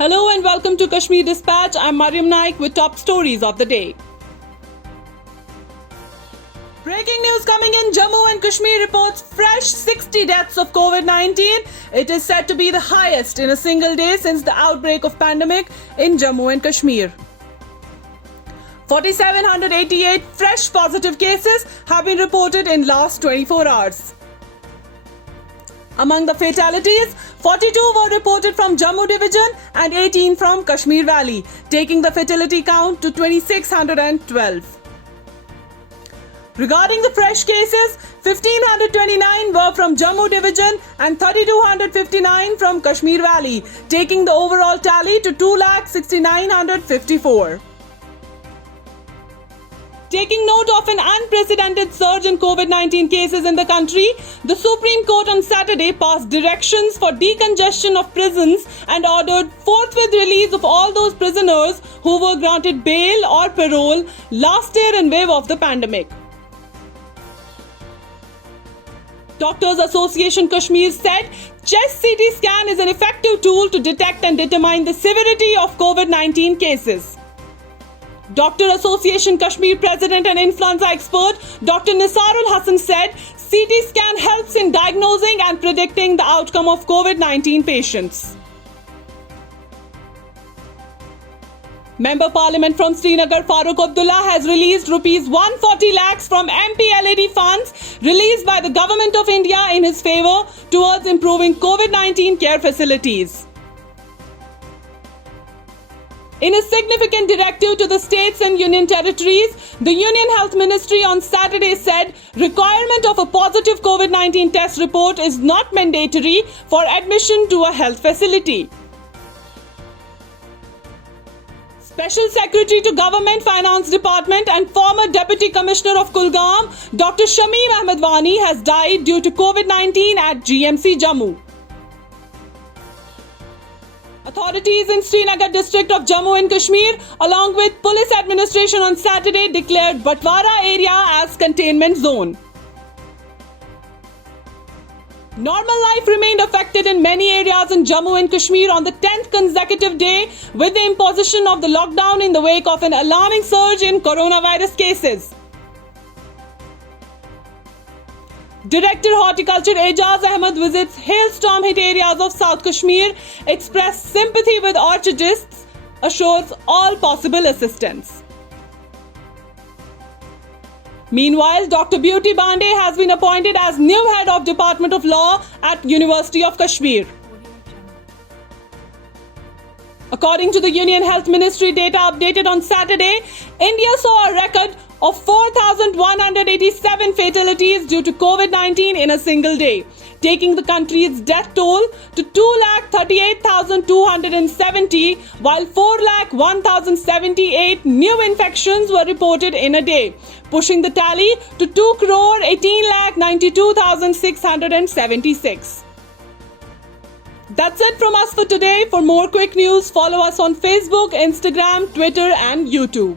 Hello and welcome to Kashmir Dispatch. I'm Mariam Naik with top stories of the day. Breaking news coming in. Jammu and Kashmir reports fresh 60 deaths of COVID-19. It is said to be the highest in a single day since the outbreak of pandemic in Jammu and Kashmir. 4,788 fresh positive cases have been reported in last 24 hours. Among the fatalities, 42 were reported from Jammu Division and 18 from Kashmir Valley, taking the fatality count to 2,612. Regarding the fresh cases, 1,529 were from Jammu Division and 3,259 from Kashmir Valley, taking the overall tally to 2,69,54. Taking note of an unprecedented surge in COVID-19 cases in the country, the Supreme Court on Saturday passed directions for decongestion of prisons and ordered forthwith release of all those prisoners who were granted bail or parole last year in wave of the pandemic. Doctors Association Kashmir said chest CT scan is an effective tool to detect and determine the severity of COVID-19 cases. Doctor Association Kashmir President and influenza expert Dr. Nisarul Hassan said CT scan helps in diagnosing and predicting the outcome of COVID-19 patients. Member Parliament from Srinagar Farooq Abdullah has released rupees 140 lakhs from MPLAD funds released by the Government of India in his favour towards improving COVID-19 care facilities. In a significant directive to the states and union territories, the Union Health Ministry on Saturday said requirement of a positive COVID-19 test report is not mandatory for admission to a health facility. Special Secretary to Government Finance Department and former Deputy Commissioner of Kulgam, Dr. Shamim Ahmed Wani has died due to COVID-19 at GMC Jammu. Authorities in Srinagar district of Jammu and Kashmir along with police administration on Saturday declared Batwara area as containment zone. Normal life remained affected in many areas in Jammu and Kashmir on the 10th consecutive day with the imposition of the lockdown in the wake of an alarming surge in coronavirus cases. Director Horticulture Ejaz Ahmed visits hailstorm hit areas of South Kashmir, expressed sympathy with orchardists, assures all possible assistance. Meanwhile, Dr. Beauty Bande has been appointed as new head of Department of Law at University of Kashmir. According to the Union Health Ministry data updated on Saturday, India saw a record of 4,187 fatalities due to COVID-19 in a single day, taking the country's death toll to 2,38,270, while 4,01,078 new infections were reported in a day, pushing the tally to 2,18,92,676. That's it from us for today. For more quick news, follow us on Facebook, Instagram, Twitter and YouTube.